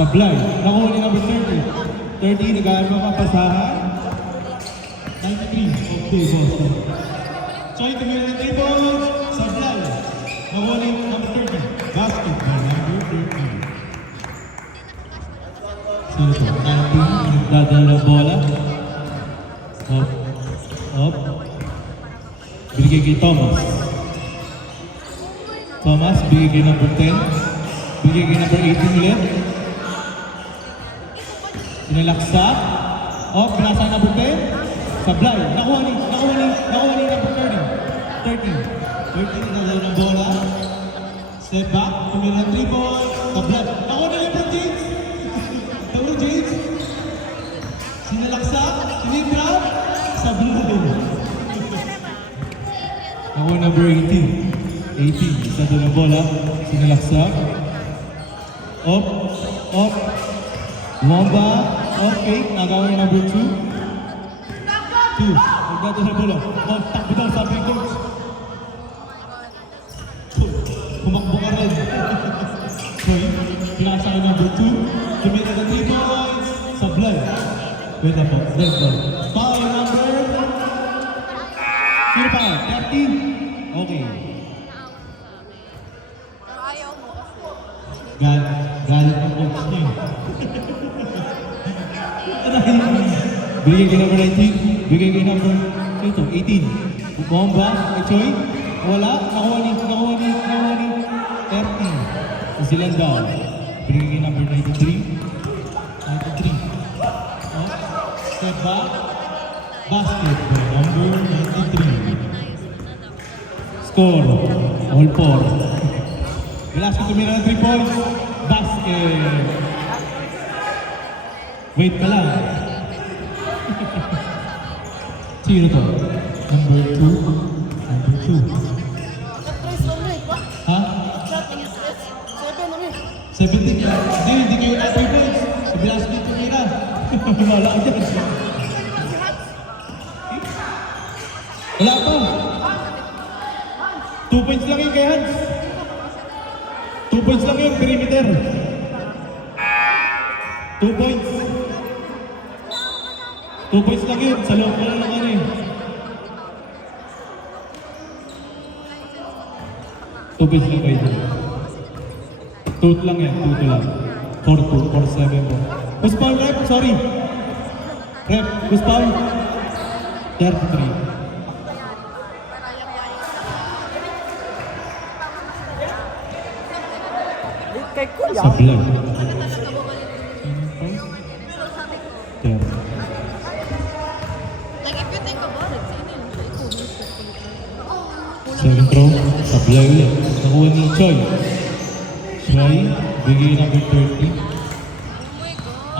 Sablay. Nakuha ni number 30. 30, nag-aano ka pasahan. 93. Okay, boss. Choy, tumira ng 3 balls. Sablay. Nakuha ni number 30. Basket by number 30. Sino ito? 19. Nagdadala ng bola. Up. Up. Binigay kay Thomas. Thomas, bigay kay number 10. Bigay kay number 18 ulit. Sinalaksak. Oh, pinasa ang number 10. Sablay. Nakuha ni number 30. 30 na ng bola. Step back. Tumira ng 3 ball. Sablay. Nakuha ni number James. Number James. Sinalaksak. Sinigrab. Sablay. Nakuha number 18. 18. Isa doon ang bola. Sinalaksak. Up. Up. Wamba. Okay. Nagawin number 2. 2. Nagdado na bola. Oh, takbo daw sabi ko. Pumakbo ka rin. Okay. Pinasa ka number 2. Tumira ka 3 points. Sablay. Wait na po. Let's go. Foul number. Sino pa? 13. Okay. Galit ang coach niya. Bigay kay number 19. Bigay kay number 18. Bomba. Choy. Wala. Nakuha ni 30. Silang down. Bigay kay number 93. 93. Oh. Step back. Basket by number 93. Score. All 4. Velasco tumira ng 3 points. Basket. Wait ka lang. Sino to? Number 2. Number 2. Ha? 17. Hindi kayo na 3 points. Si Velasco tumira. Wala ka dyan. Wala pa. 2 points lang yung kay Hans. 2 points lang yung perimeter. 2 points. 2 points lang yun. Sa loob na lang eh. 2 points lang kayo. 2 lang yan. 2 lang. 4-2. 4-7 po. Who's foul, rep? Sorry. Rep, who's foul? 33. Sablay. Second throw, Sablay ulit. Nakuha ni Choy. Choy, bigay number 30.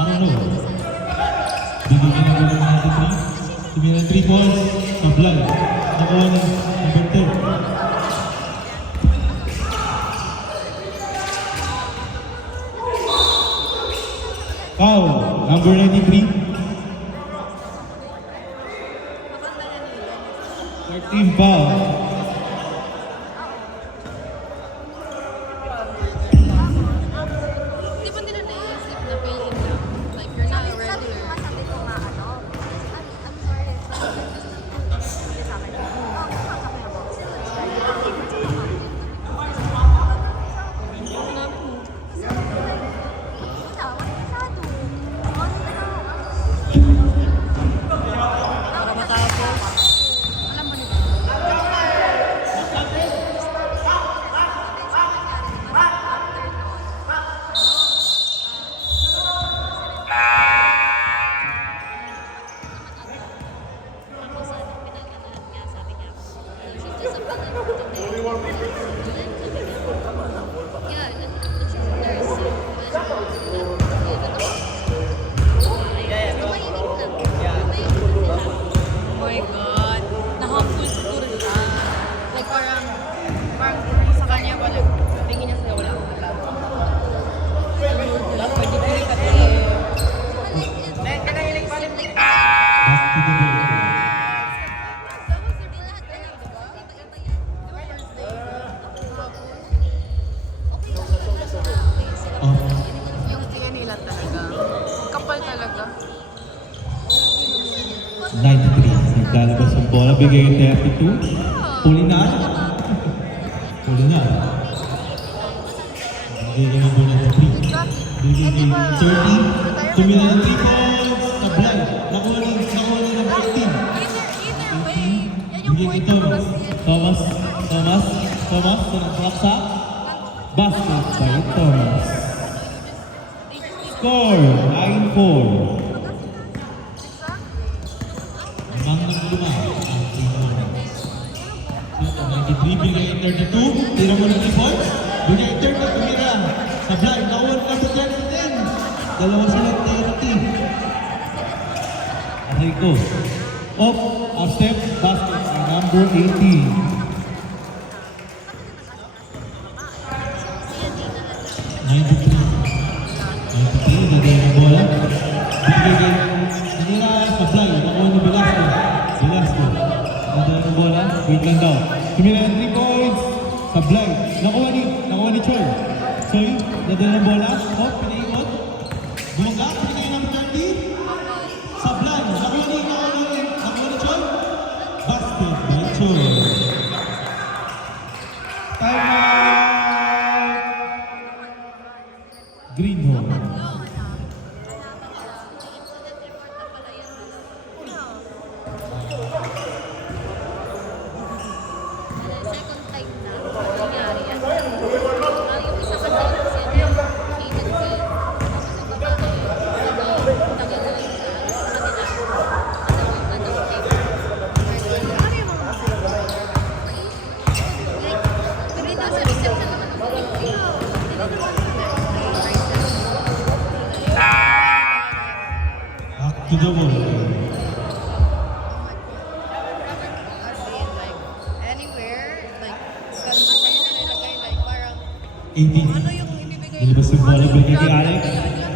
Ano no? Bigay number 93. Tumira 3 balls, Sablay. Nakuha ni number 10. Foul, number 93. 13 foul. Di ba nila naisip na fill-in lang? Like, you're not a regular. Sabi ko nga, ano? I'm sorry. Sabi sa akin. Para matapos. Alam mo nila. bigay 32. Pulinar. Pulinar. Bigay ng bonus 3. Bigay 30. Tumira ng 3 points. Sablay. Nakuha ni number 18. Either way, yan yung Bigay point ito. ng Brazil. Thomas. Raksa. Basket by Thomas. Score 9-4. Mangang luma ang team Hornets. Ito, 93, bigay 32. Tira mo ng 3 points. Bigay 30, tumira. Sablay, nakuha ng number 30. Dalawa sila 30. Rico. Off, up step, basket by number 18. 93. 93, nagay ng bola. Bigay. Tinira Sablay, nakuha ni Velasco. Nagay ng bola. Wait lang daw. Tumira ng 3 points. Sablay, nakuha ni Choi. Choi, nagay ng bola. Off, pinaikot. Bumangga, pinigay ng 30. Sablay, nakuha ni Choi. Basket by Choi. Timeout! Greenhorn. Second time na nangyari yan. Yung isa kasi kasi agency. Tapos yung babae, nag-gagawin sa kanila. Ano yung tape. Ano yung mga like, pero nasa reception naman ng mga hindi naman Back to the ball. Anywhere, like, ganun sa nilagay, like, parang, 18. ano yung ibibigay? Nilabas yung bola, bigay kay Alex.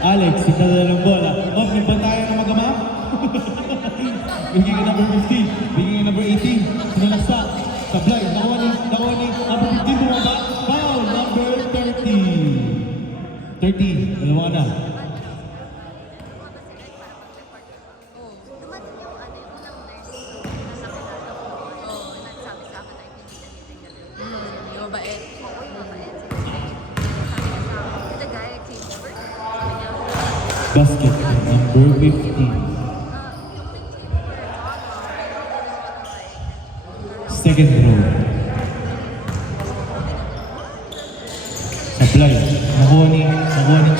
Alex, kita na ng bola. Off, may bantayan na magama. Bigay kay number 15. Bigay kay number 18. Sinalaksa. Sablay, nakuha ni number 15 bumaba. Foul, number 30. 30, dalawa na. dumating yung ano yung unang nurse na nakilala ko. Nagsabi sa akin ay hindi na nila yung Yung babae. oo, yung mabait sila. Sabi niya sa akin, the guy came over. Sabi niya, Basket, number 15. yung 15 for Second row. Sablay, nakuha ni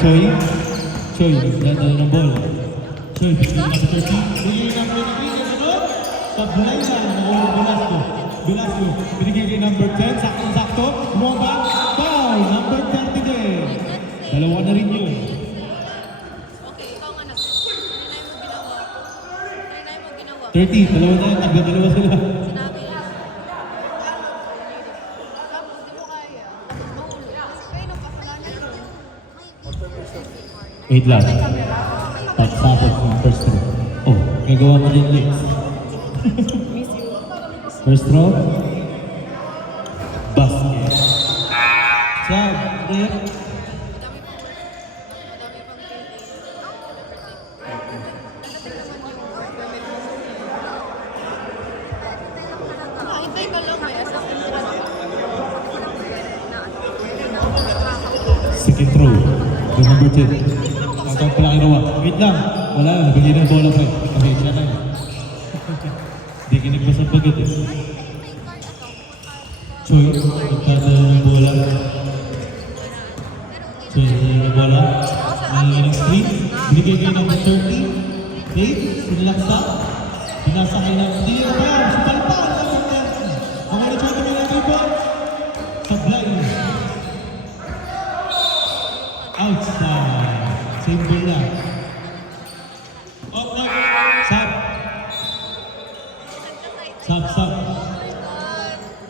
Choi. Choi, nagdadala ng bola. Choi, bigay number 30. Bigay number 3, sunod. Sablay na, nakuha ni Velasco, binigay kay number 10, sakto-sakto. Bumaba, foul, number 30 din. Dalawa na rin yun. Okay, ikaw nga nag, kanina mo ginawa. 30, dalawa na yun, tagdadalawa sila. Sinabi niya. Tapos, di mo kaya. Mahulog. Kasi kayo nagkasalanan yun. Wait lang. Pagsapot ng first row. Oh, gagawa mo din Lex. First row. Basket. Sab, rip. Madami pang hintay ka lang, may assistant ka lang. Second row. Yung number 10. Ang tawag pala kinuha. Wait lang. Wala na. Nabigay ng bola pa eh. Okay, siya na yun. Hindi kinigbasang pagod eh. Choy, nagdadala ng bola. Choy, nagdadala ng bola. Nangyay ng screen. Binigay kayo ng 30. Dave, sinilaksa. Pinasakay ng Dio Brown. Sa palpal. Ang mga Choy kami ng rebound. Sablay. Outside. Same ball na. Oh, no. Sab. Sab.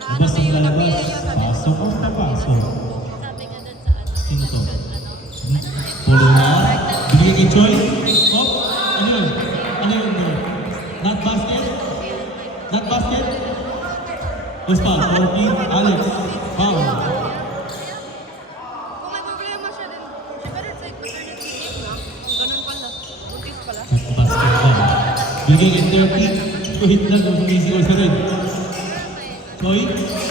Labas ang lalabas. Pasok o papasok. Sabi nga dun sa ano, Sino to? Pulo na. Binigay kay Choi. Oh, ano yun? Ano yun? Not basket? Not basket? Yes pa, 14. Alex. Foul. Kung may problema siya din, siya better take maternity leave na. Kung ganun pala, buntis pala. Not basket pa. Binigay kay 30. Wait lang, sumisigaw sa rin. Toy?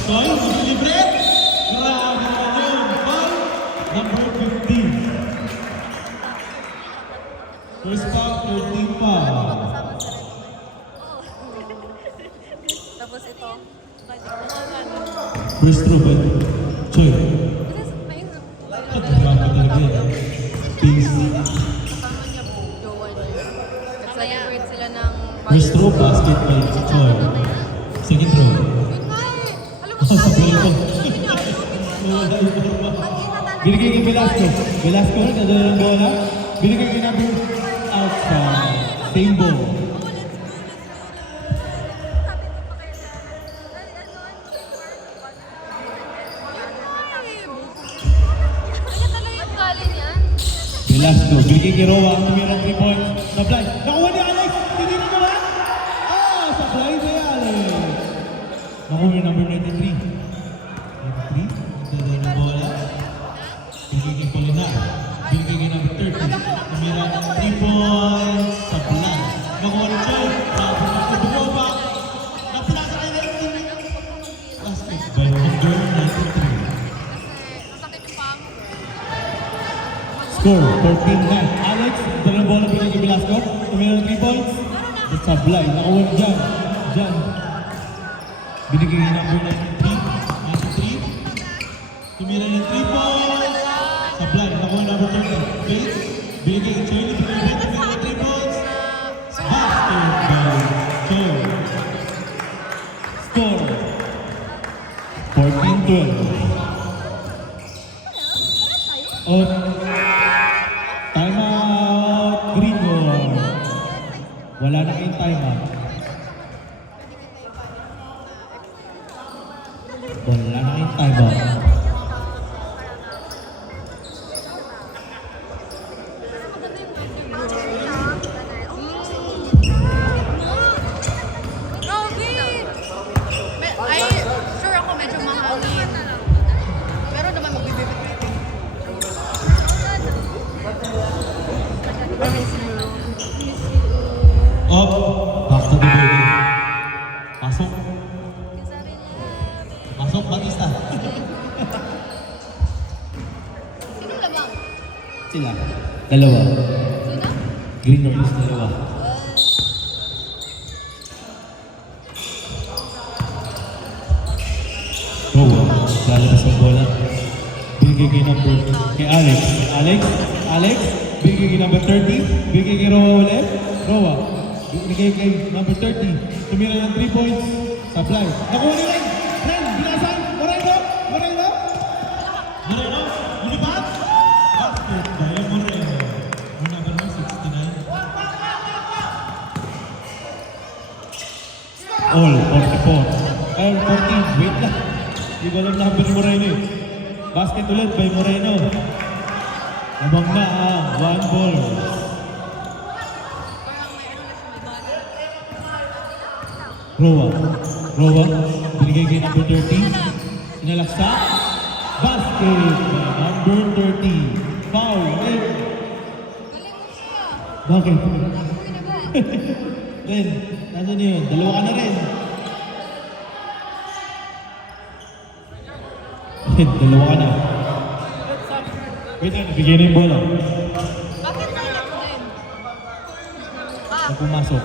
Toy? Libre? Grabe naman yun. Foul? Number 15. First foul, 13 foul. Tapos ito. First throw ba? Choy. Grabe talaga yan. Peace. Kasama niya po, jowa niya. Nag-celebrate sila ng... First throw, basket by Choy. Second throw. Yun nga eh. Alam mo, Oh, sa sabi niya. pulpo. Sabi niya, Wala yung forma. ang ina talaga. Binigay kay Velasco. Velasco, nadala ng bola. Binigay kay number outside. Same ball. Kaya talaga yung galing yan. Velasco, binigay kay Roa. Tumira 3 points. Supply. Nakuha ni Alex. Hindi na naman. Supply ni Alex. Nakuha ni number 93. 93. Nadala ng bola. Binigay kay Polinar. Binigay kay number 30. Tumira 3 points. Supply. Nakuha ni Choy. Tapos na bumaba. Napulasa kay 19. Basket by number 93. Masakit yung paa mo. Score, 14-9. Alex, dala ng bola binigay kay Velasco. Tumira ng 3 points. That's a blind. Nakuha ni Jan. Jan. Binigay kay number 93. Tumira ng 3 points. Sa blind. Nakuha ni number 30. Bates. Binigay kay Choy. Tumira ng 3 points. Basket by Choy. Score, 14-12. Time out, Greenwood. Wala na kayong time out. Wala na kayong time out. Grabe! Ay, sure ako medyo mahangin. Pero naman magbibibit. Up, back to the building. Pasok. Pasok, Batista. Sino lamang? Sila. Dalawa. Sino? Green Norris, dalawa. Rowa, lalabas ang bola. Binigay kay number, kay Alex. Alex, binigay kay number 30. Binigay kay Rowa ulit. Rowa, binigay kay number 30. Tumira ng 3 points. Supply. Nakuha ni Ren! Ren, binasan! Moreno! Lumipat! Basket by Moreno. Ang number mo, 69. All, 44. Ay, 14. Wait lang. Hindi ko alam number ni Moreno eh. Basket ulit by Moreno. Abang na ang 1 ball. Rowa, binigay kay number 30. Sinalaksa. Basket by number 30. Foul. Eh. Bakit? Ren, nasan yun? Dalawa ka na rin. Ren, dalawa ka na. Wait lang, nabigyan na yung bola. Bakit naiyak mo din? Pag pumasok.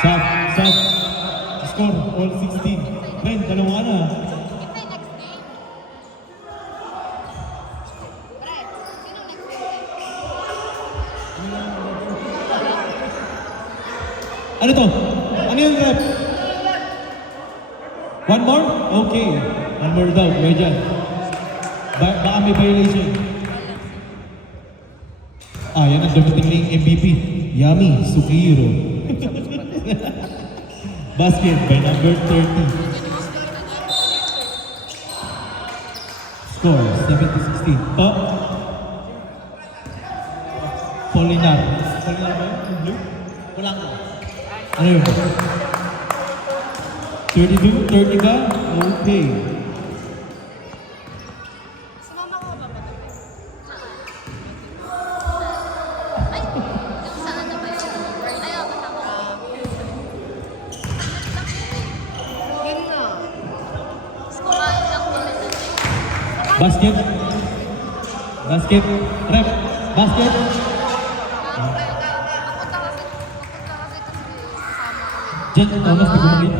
Ah, Sub. Score, all 16. Ren, dalawa ka na. kita yung next game. Pre, sino next game? Ano to? Ano yung rep? One more? Okay. One more daw. Kaya dyan. Baka may violation. Yan ang dumating na yung MVP. Yummy, Sukiro. Basket by number 30. Score, 70-16. Polinar. Polinar ba yun? Yung blue? Wala ko. Ano yun? 32? 30 ka? Okay. Sumama ko ba ba? Ay, yung saan na ba yun? Ay, Basket. Basket. Rep. Basket. Papunta kasi kasama kami. Jet, Thomas, di gumagin.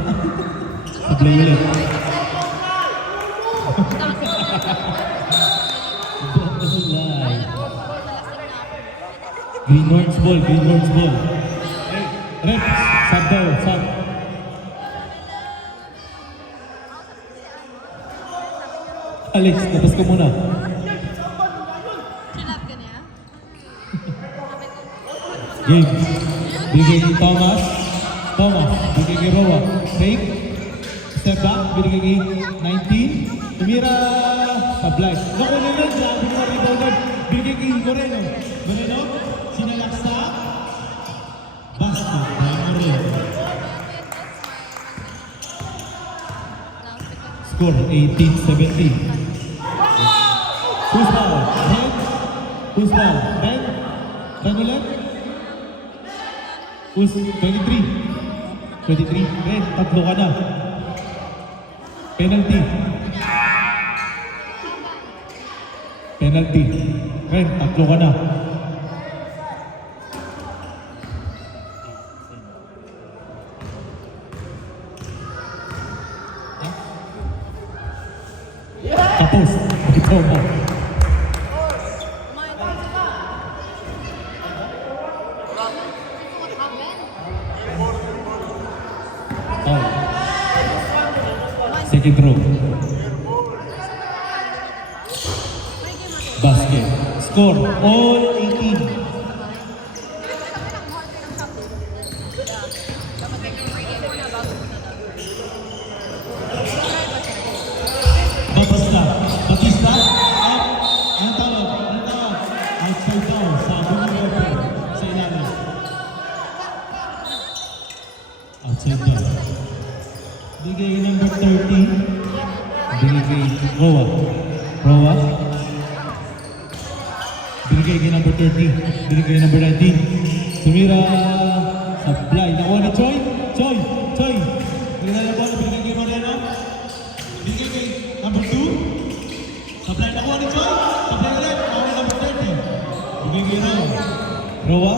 Sablay ulit. Greenhorns ball, Greenhorns ball. Rep, sub daw, sub. Alex, tapos ka muna. Sinap ka niya? Game. Bigay kay Thomas. Thomas, bigay kay Roa. Fake. Step back, bigay kay 19. Tumira. Sablay. Naku na lang, grabe na rebounder. Bigay kay Moreno. Moreno, sinalaksa. Basket, by Moreno. Score 18-17. Who's ball? Ben? Who's ball? Ben? Ben ulit? Who's 23? 23. Ben, tatlo ka na. Penalty. Penalty. Ben, tatlo ka na. Tapos. Ikaw mo. Oh. Second row. Basket. Score. All 18. Batista. Batista. Out. Ang tawag. Ang tawag. Outside down. Sa buong sa ilalim. Outside down. Bigay number 30. Bigay kay Roa. Roa. Bigay kay number 30. Bigay kay number 19. Tumira. Sablay. Nakuha ni Choi. Choi. Choi. Bigay na bola. Bigay kay Moreno. Bigay kay number 2. Sablay. Nakuha ni Choi. Sablay ulit. Nakuha ni number 30. Bigay kay Roa. Roa.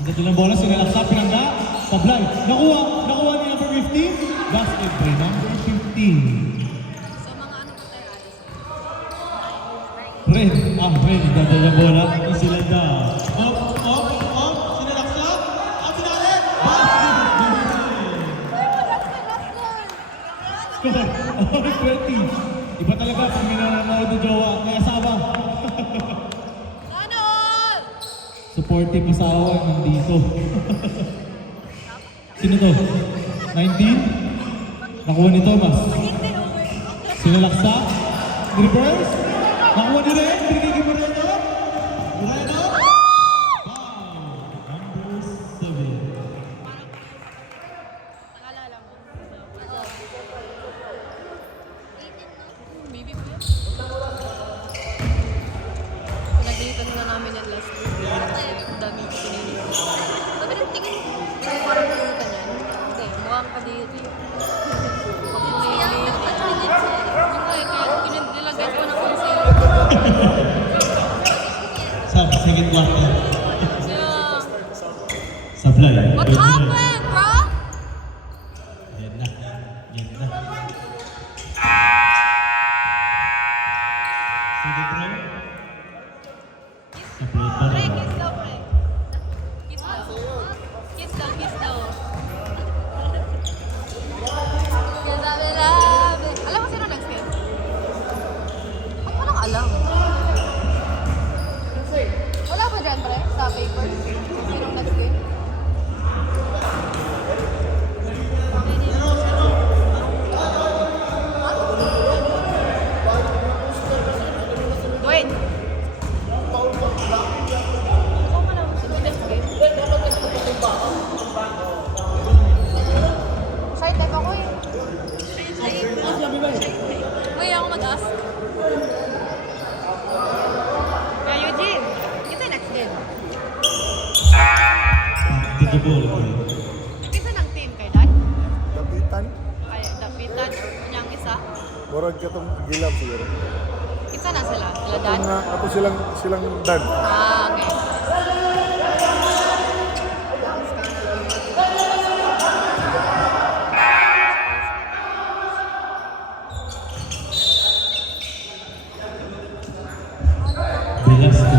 Ang dito ng bola. Sinalaksa. Pinangga. Sablay. Nakuha. Nakuha ni number 15. Basket by number 15. So mga ano po tayo alis? Red. Red. Dito ng bola. Sila na. Up. Up. Up. Sinalaksa. Ang sinalit. Basket. Score. All 20. Iba talaga pag minanood ng jowa. May asawa. Sana all! Supportive asawa nandito. Sino to? 19? Nakuha ni Thomas. Sinalaksa. Reverse. Nakuha ni Ren. Binigay kay Moreno. Moreno. Wow. Number 7. Nakalala mo? Baby po yun? Pinag-iitan na namin yan last week. Ang dami ko pinili. Sabi rin, tingin mo. Parang pulutan yan. Hindi, mukhang kadiri. Nilagay ko ng concealer. Sa second quarter. Yeah. Sablay. What happened, bro? Yan na. Yan na. Second row. Sablay pa Pre, rin. kiss daw, pre. Kiss daw. Kiss daw, kiss daw. Kiss daw, love. Alam mo sino nag-skip? Ay, walang alam. Wala ba dyan, pre? Sa paper? Sino nag-skip? Wait. Ikaw pa lang. Sino nag-skip? Shy type ako eh. Kaya ako mag-ask. Kaya Eugene, kita next game. Dito ball. Nag-isa ng team kay Dad? Lapitan. Kaya dapitan. Kanyang isa. Murag katong gilam siguro. Isa na sila? Sila Ato Dan? nga, ato silang dan. Ah, okay. Velasco.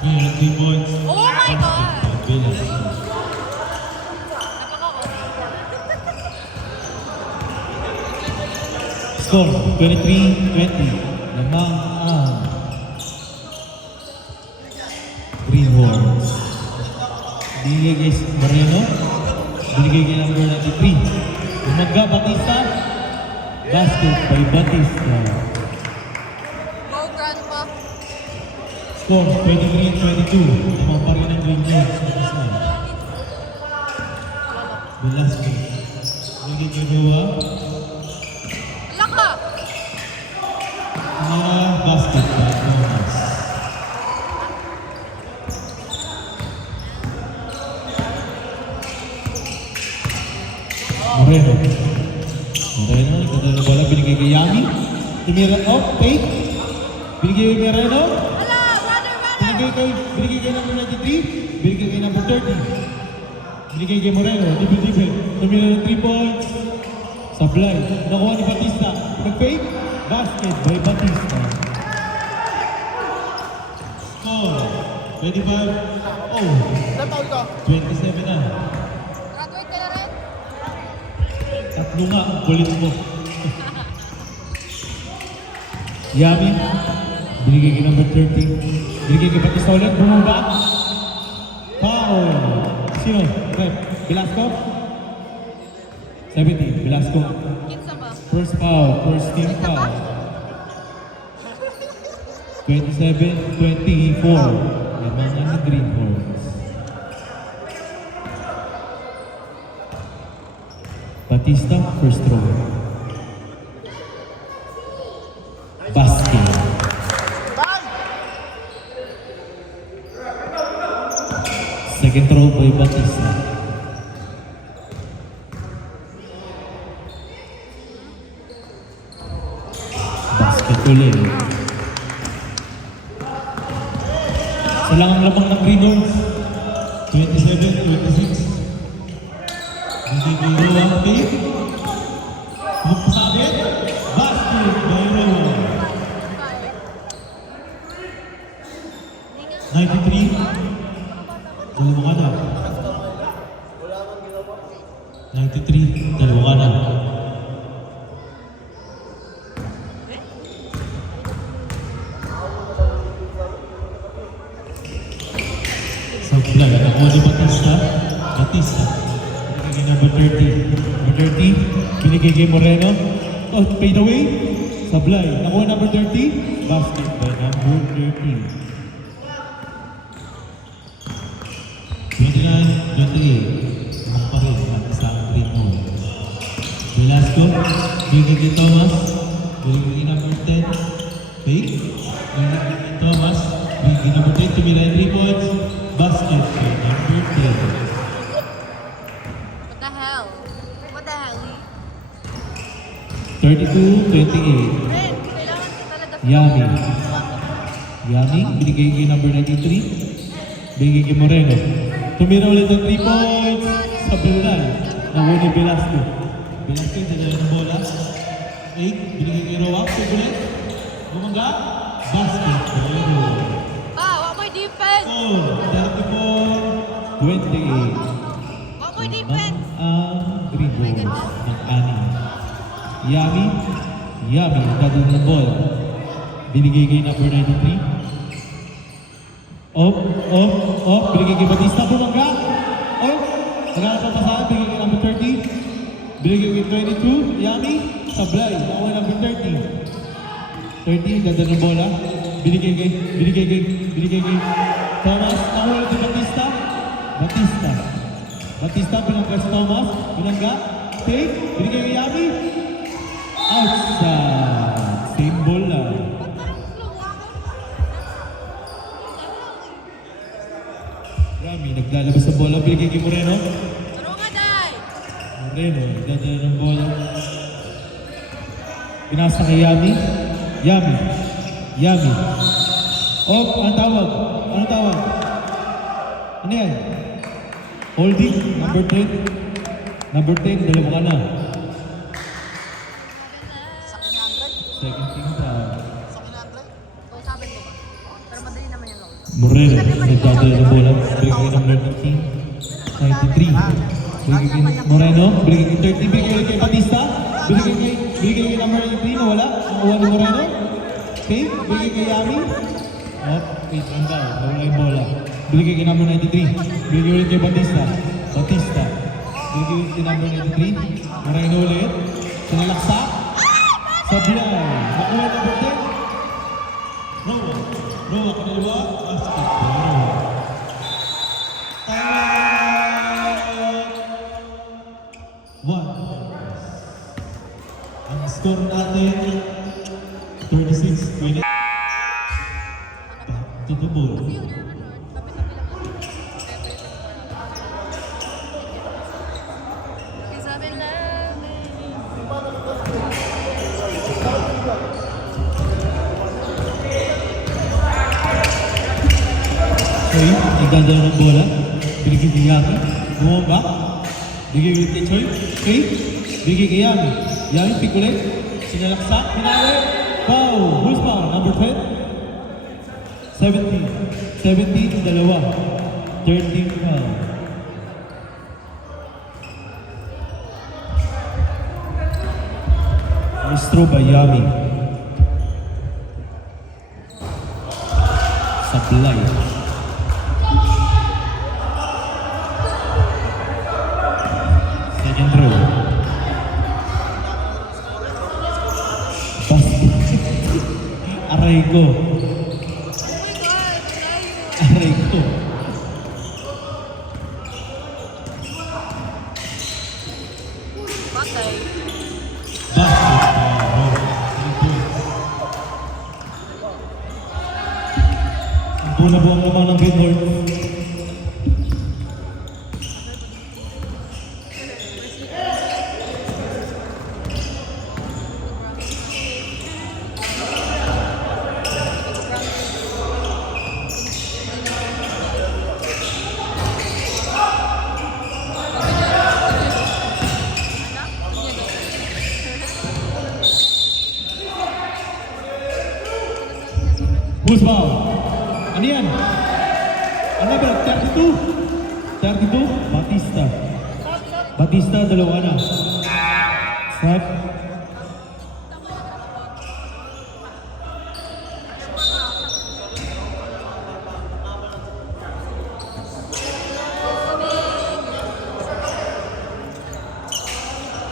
Ngayon, 3 points. Oh my God! Velasco. Score, 23-20. Lamang ang Greenhorns. Binigay kay Moreno. Binigay kay number 93. Umaga, Batista. Basket by Batista. Go, Grandpa! Score, 23-22. Lamang pa rin ang Greenhorns. Velasco. Binigay kay Roa. Laka! Basket by Thomas. Moreno. Moreno, ikot na bola, binigay kay Yami. Tumira, fake. Binigay kay Moreno. Hala! Runner! Binigay kay number 93. Binigay kay number 30. Binigay kay Moreno. Dibe. Tumira ng 3 points. Sablay. Nakuha ni Batista. Nag-fake. Basket by Batista. Score. 25. Oh. 27 na. Graduate ka na rin? Tatlo nga ang kulit mo. Yami. Binigay kay number 30. Binigay kay Batista ulit. Bumaba. Foul. Sino? Rep. Velasco? 17. Velasco. Kinsa ba? First foul. First team foul. 27-24. Lamangan ng Greenhorns. Batista, first throw. Basket. Second throw by Batista. Basket ulit. Sa lang ang lamang ng Greenhorns. 27-26. Hindi Roa ang team. Magpasabit. Basket by Roa. 93. Dalawa ka na. 93. Dalawa ka na. Sablay. Nakuha ni Batista. Batista. Binigay kay number 30. Number 30. Binigay kay Moreno. Oh, fade away. Sablay. Nakuha number 30. Basket by number 30. 29-28. Ang pa rin ang isang Greenhorns. Velasco. Binigay kay Thomas. Binigay kay number 10. Fake. Binigay kay Thomas. Binigay kay number 10. Tumira 3 points. Basket by number 10. What the hell? What the hell? 32-28. Ren, kailangan ko talaga. Yami. Yami, binigay kay number 93. Binigay kay Moreno. Tumira ulit ng 3 points. Sa Bilal. Nakuha ni Velasco. Velasco, dinala ng bola. 8, binigay kay Roa. Subulit. Bumangga. Basket. Moreno. What my defense? Oh, 34-28. What my defense? Ang Greenhorns ng anim. Yami. Yami, nagdadala ng bola. Binigay kay number 93. Off. Binigay kay Batista. Bumangga. Naghanap ang pasahan. Binigay kay number 30. Binigay kay 22. Yami. Sablay. Nakuha number 30. 30. Nagdadala ng bola. Binigay kay Thomas. Nakuha ulit kay Batista. Batista. Binangga si Thomas. Binangga. Take. Binigay kay Yami. Outside. Same ball lang. Yami, naglalabas ng bola. Binigay kay Moreno. Turo nga, Day! Moreno, nagdadala ng bola. Pinasa kay Yami. Yami. Yami. Oh, ano tawag? Ano tawag? Ano yan? Holding, number 10. Number 10, dalawa ka na. Second team pa. Kausapin mo ba? Pero madali naman yung load. Moreno, nagdadala ng bola. Bigay kay number 19. 93. Bigay kay Moreno. Bigay kay 30. Bigay kay Batista. Bigay kay number 93 na wala. Ang uwan ni Moreno. Okay. Bigay kay Yami. Up. 8 and down. Wala yung bola. Bigay kay number 93. Bigay ulit kay Batista. Batista. Bigay ulit kay number 93. Moreno ulit. Sinalaksa. Sablay. Nakuha number 10. Roa. Roa, kanalawa. Basketball. One. Ang score natin, 36-20. Back to the ball. Isabel namin. Choi, nagdadala ng bola. Binigay kay Yami. Bumaba. Bigay ulit kay Choi. Choi, bigay kay Yami. Yami, pick ulit. Sinalaksa. Pinali. Foul. Who's foul? Number 10? 17. 17, dalawa. 13 foul. First throw by Yami. Sablay. Second throw. Aray ko. Aray ko. Patay. Basketball. Ang pula buwang naman ng Billboard. Who's foul? Ano yan? Ano ba? 32? 32? Batista. Batista, dalawa na. Step.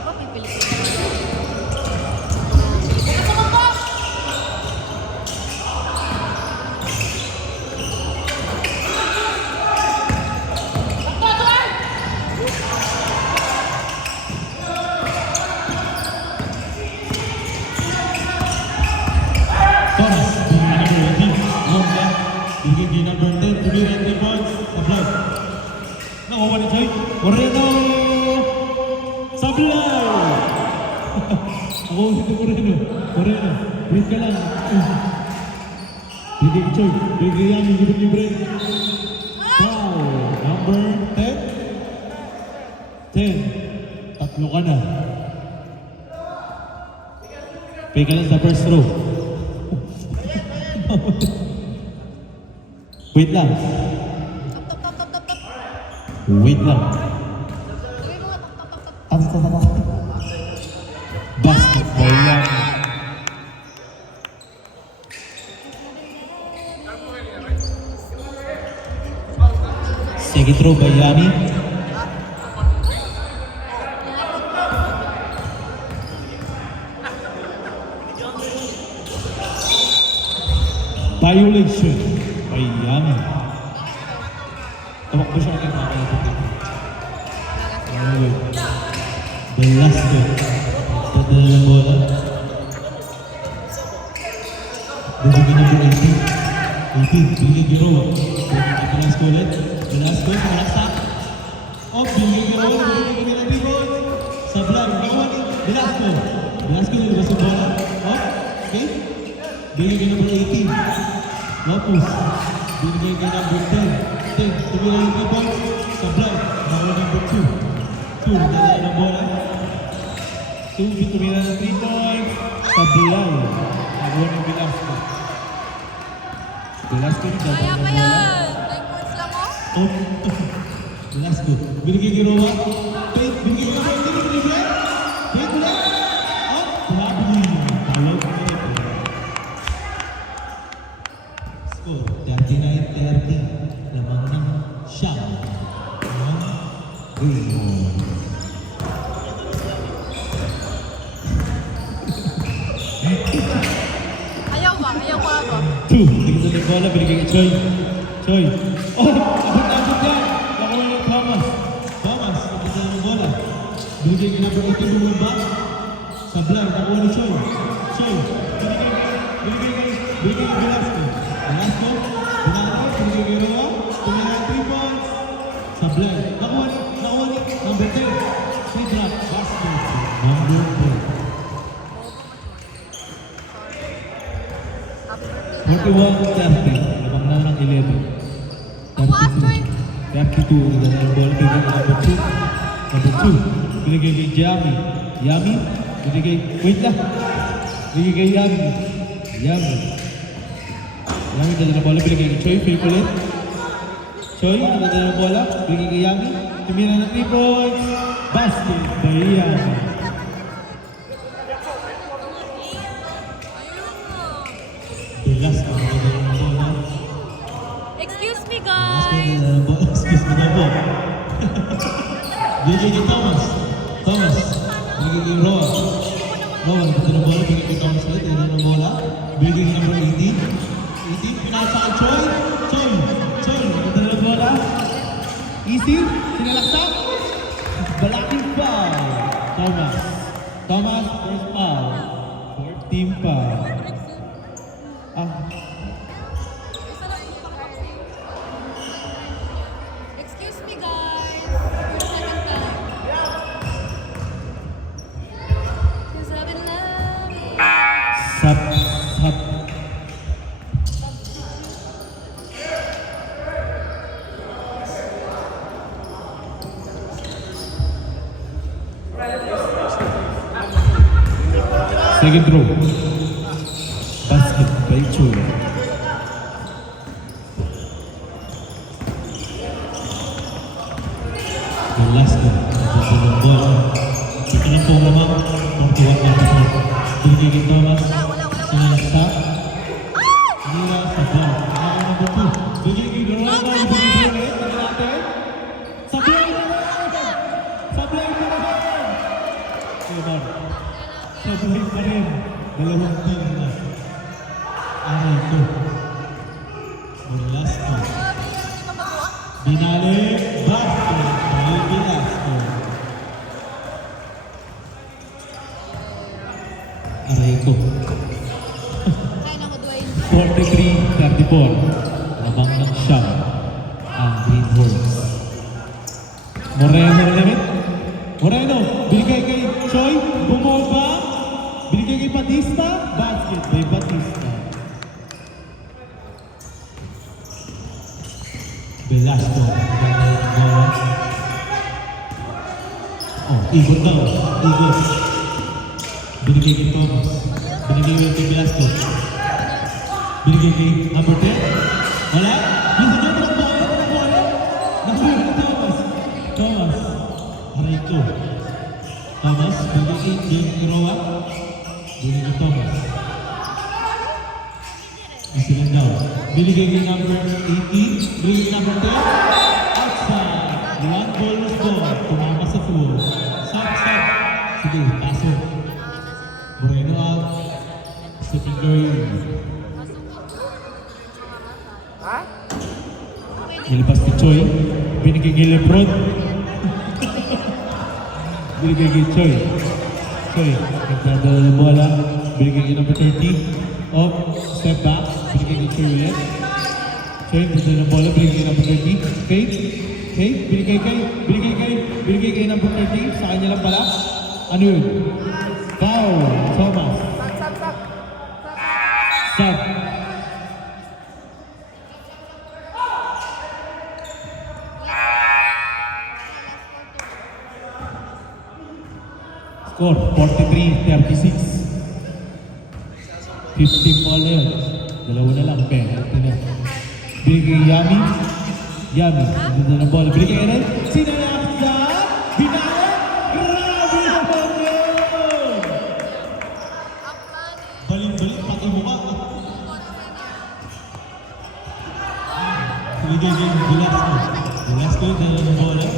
Ako pipilitin. Torres, bigay number 18. Longa, bigay kay number 10. Tumira yung points. Sablay. Nakuha ni Choi. Moreno! Sablay! Ako si Moreno. Moreno. Wait ka lang. Bigay kay Choi. Bigay yan yung libre. Foul. Number 10. 10. Tatlo ka na. Pay ka lang sa first row. Wait lang. Wait lang. Basketball lang. Second throw by Yami. Violation by Yami. Tumakbo siya kay Maka. The last one. Tadala ng bola. Bibigyan number 18. 18, bigay kay Roa. Bigay kay Velasco ulit. Velasco, malaksa. Oh, bigay kay Roa. Bigay kay Velasco. Sablay, gawa ni Velasco. Velasco nilabas ang bola. Up. Okay. Binigay number 18. Opus. Binigay kay number 10. 10. Tumira yung 3 points. Sablay. Nakuha number 2. 2. Nadala ng bola. 2. Tumira ng 3 points. Sablay. Nakuha ng Velasco. Velasco rin. Kaya pa yan! 9 points lang oh. Velasco. Binigay kay Roa. Tate. Binigay kay number 18. Binigay. Tate ulit. Up. Grabe. Talog na rin. Score, 39-30. Lamang ng siyam. Greenmore. Ayaw ba? Ayaw ko ba? 2. Tingnan sa bola, binigay kay Choi. Choi. Oh! Abot-abot yan! Nakuha ni Thomas. Thomas, abot na ng bola. Binigay kay number 18 bumaba. Sablay, nakuha ni Choi. Choi. Binigay kay Velasco. Velasco. Binigay. Binigay kay Roa. Tumira 3 points. Sablay. Nakuha ni number 10. Sidrak. Basket. Number 10. Happy birthday. 41-30. Labang na ng 11. Pagwaas ko eh. 32. Nagdala ng bola. Binigay kay number 2. Number 2. Binigay kay Yami. Yami. Binigay. Wait lang. Binigay kay Yami. Yami. Yami nagdala ng bola. Binigay kay Choi. Fake ulit. Choi. Nagdala ng bola. Binigay kay Yami. Tumira ng 3 points. Basket. By Yami. Velasco. Nagdala ng bola. Excuse me Velasco guys! nagdala ng bola. Excuse me na po. Binigay kay Thomas. Thomas. Binigay kay Roa. Roa. Nagdala ng bola. Binigay kay Thomas ulit. Nagdala ng bola. Binigay kay number 18. 18. Pinasa kay Choi. Choi. Choi. Nagdala ng bola. Easy. Sinalaksak. Balaking foul. Thomas. Thomas. First foul. 4th team foul. Excuse me guys! For the second time. Cause I've been loving. Sub. Second row. Basket by Choi. Velasco. Nagdala ng bola. Ito na po lamang. 41-30. Binigay kay Thomas. Sinalaksak. Nila sa block. Number 2. Binigay kay Dorado. Binigay ulit. Tingnan natin. Sablay na naman! Sablay na naman! Sablay pa rin. Dalawang team na. Aray ko. Velasco. Binalik. Basket by Velasco. Aray ko. Kaya na ko Dwayne. 43-34. Lamang ng siyam ang Green Horns. Moreno ulit. Moreno, binigay kay Choi. Bumaba. Binigay kay Batista. Basket by Batista. Velasco. Oh, ikot daw. Ikot. Binigay kay Thomas. Binigay kay Velasco. Binigay kay number 10. Wala? Bisa niya mo ng bola? Nakuha ni Thomas. Thomas. Aray ko. Thomas. Binigay kay Roa. Binigay kay Thomas. Kasi lang daw. Binigay kay number 18. Binigay kay number 10. Outside. One ball is gone. Tumama sa floor. Sap. Sige, pasok. Moreno out. Second grade. Nilipas ni Choi. Binigay kay Lebron. Binigay kay Choi. Choi. Nagdadala ng bola. Binigay kay number 30. Off. Step back. Binigay kay Choi ulit. Choi. Nagdadala ng bola. Binigay kay number 30. Fake. Binigay kay number 30. Sa kanya lang pala. Ano yun? Foul. Thomas. Score, 43-36. 15 ball na yun. Dalawa na lang, penalty na. Binigay Yami. Yami, dito na bola. Binigay Eren. Sinayap sa Binale. Grabe naman yun! Balik-balik pati mukha. Binigay kay Velasco. Velasco, dalawa na bola.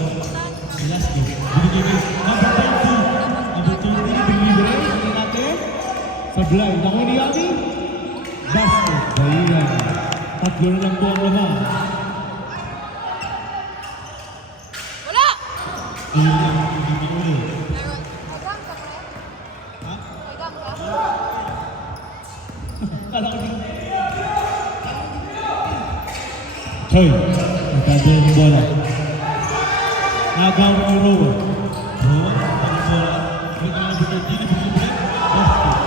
Velasco. Binigay kay number 30. Number 30, binibigay. Hindi natin. Sablay. Naku ni Yami. Basket. Bayan. Tatlo na lang po ang laman. Wala! Ayun lang ang pinipili. Ha? Kala ko din. Choy. Nagkadala ng bola. Nagawa ni Roa. Roa. Ang bola. May mga binibigay. Basket.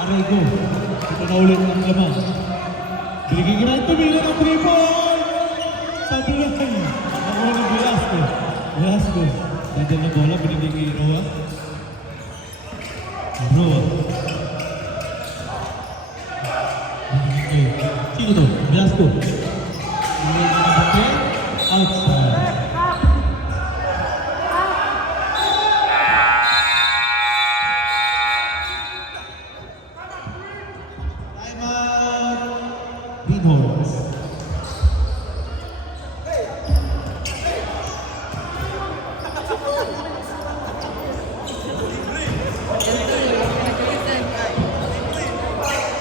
Aray go. Ito na ulit ang laman. Binigay ka rin tumila ng 3 point! Sabi lang kayo. Ako ng Velasco. Velasco. Dadal na bola, binigay kay Roa. Roa. Sino to? Velasco. Binigay ka ng papel. Outside. Greenhorns.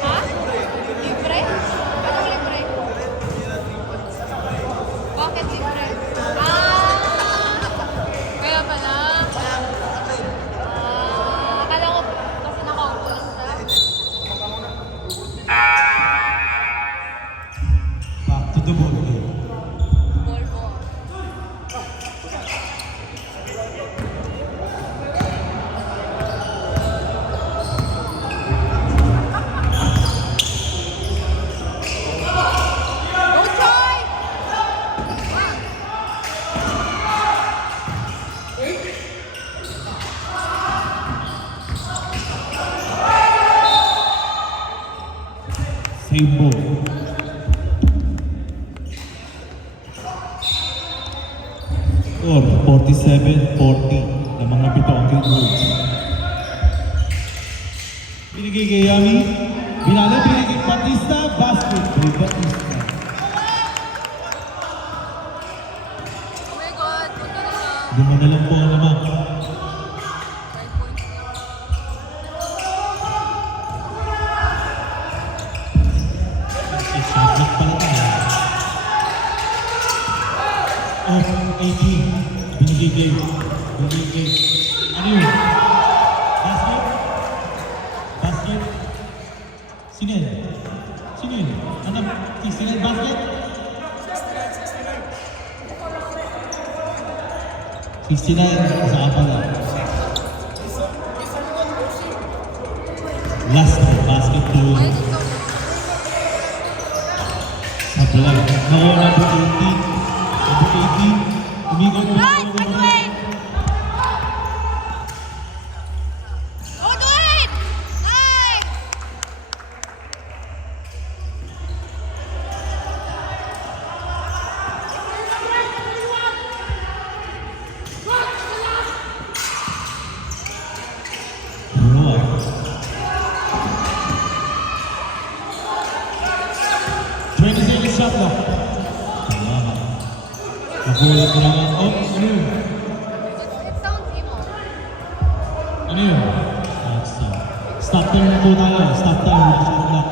Ha? Libre? Anong libre? Bakit libre? Kaya pala. Akala ko kasi nakaupo lang siya. Back to the ball game. Ball mo. Go, Troy! Same ball. Or 47-40 ng mga pito ang Greenwoods. Binigay kay Yami. Binale, binigay kay Batista. Basket kay Batista. Oh my God, punta na lang. Lima na lang po ang naman. 5 points. Shot block pala tayo. Oh, 18. Binigay kay. Ano yun? Basket? Basket? Sino yun? Sino yun? Ano? Sino yun? Basket? 69. Isa ka pala. Last basket to Ay, dito. Sablay. Nakuha na po 18. Number 18. Umikot po. Ay, Edwin! Edwin! Ay! Roa. Seconds shot clock. Tama. Nakuha ko lang. Oh, ano yun? It's down, Imo. Ano yun? Stop time na po tayo. Stop time. Shot clock.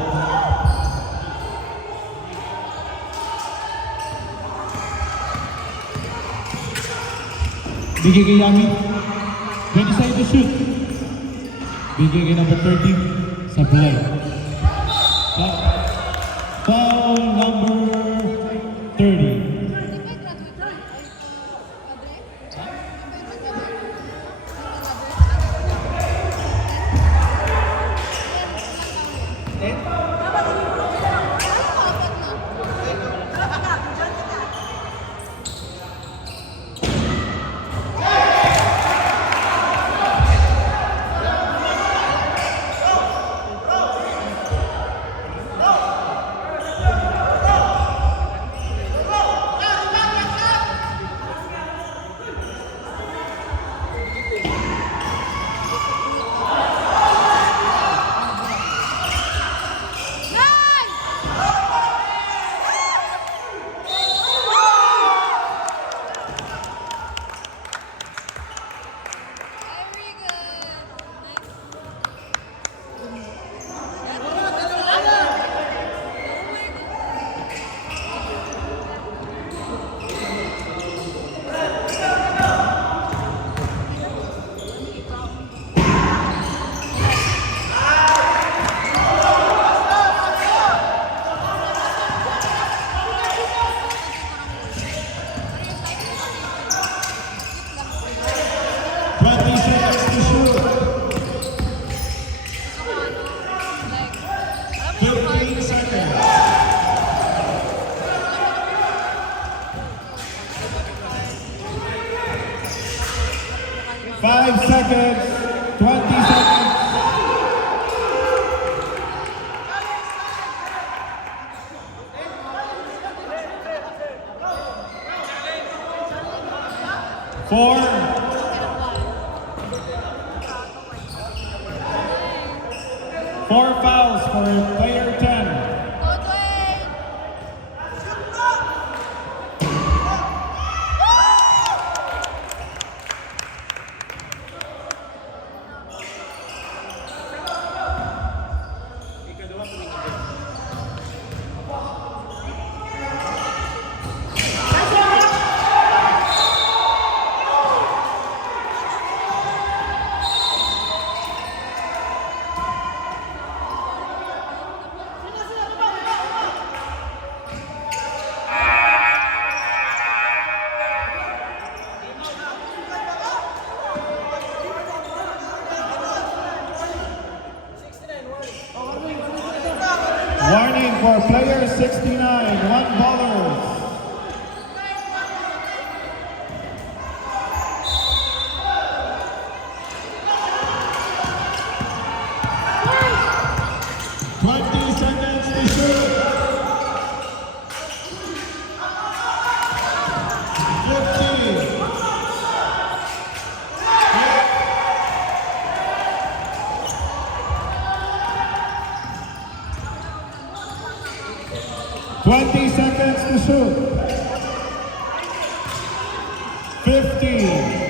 Bigay kay Yami. 20 to shoot. Bigay kay number 30. Sablay. Foul number 30. 5 seconds. 20 seconds. Four. 4 fouls for player 10. Go, Dwayne! Warning for player 69, 1 ballers. Seconds to shoot. 15. 20 seconds to shoot. 15.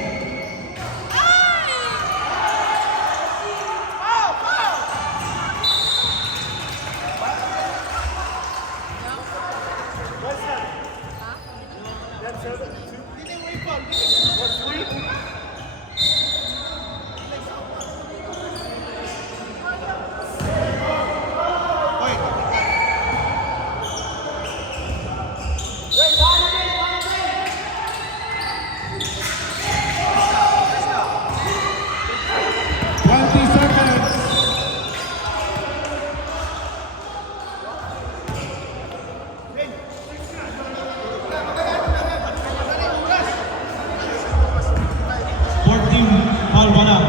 Ball ba lang?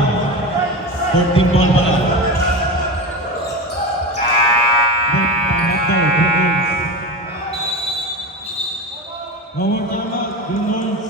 14 ball ba lang? No more timeout. Good noise.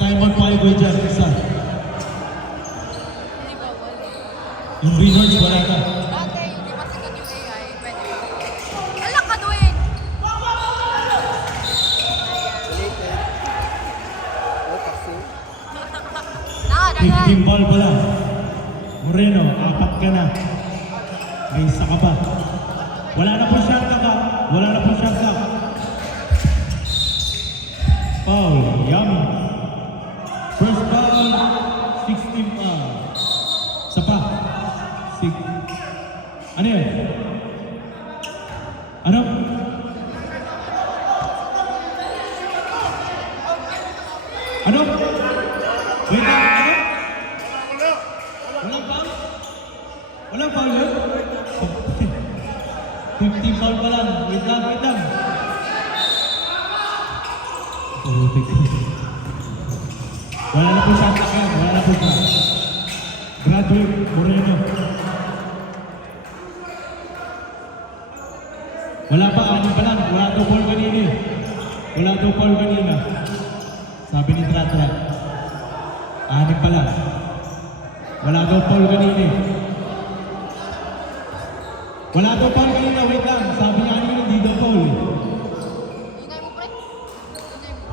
Diamond pali ko dyan, isa. Hindi ba wala? Yung Reynolds, wala na. Bagay, hindi pa sikat yung AI. Pwede ba? Alak ka, Dwayne! Nakadagan! 15 ball pa lang. Moreno, 4 ka na. May isa ka pa. Wala na po shot clock, ha? Wala na po shot clock. Foul, yummy. First foul, 16 foul. Isa pa. Ano yun? Ano? Ano? Wait lang, ano? Walang foul? Walang foul yun? 15 foul pa lang. Wait lang, wait lang. Wala na po shot clock yan. Wala na po shot. Graduate Moreno. Wala pa, anim pa lang. Wala daw ball kanina eh. Wala daw ball kanina. Sabi ni Trat-Trat. Anim pa lang. Wala daw ball kanina eh. Wala daw ball kanina. Wait lang. Sabi niya kanina hindi daw ball eh. Ingay mo, pre. Ingay mo.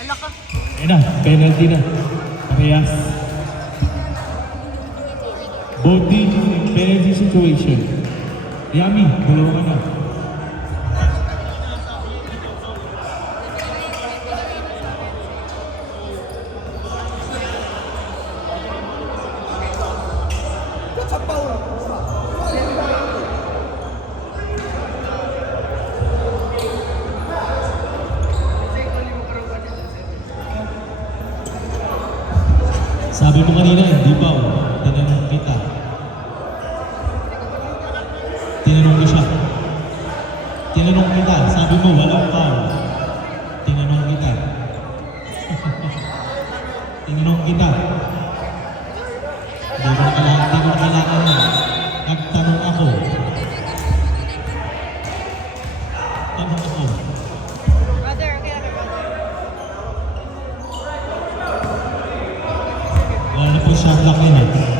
Alak ka. Ayun na, penalty na. Parehas. Both teams in penalty situation. Yummy, dalawa ka na. Sabi mo kanina, hindi ba? Tinanong kita. Tinanong ko siya. Tinanong kita. Sabi mo, walang foul. Tinanong kita. Tinanong kita. Hindi ko na kailangan yan. Nagtanong ako. Tanong ako. Brother, okay, brother. Wala na po shot lock yun eh.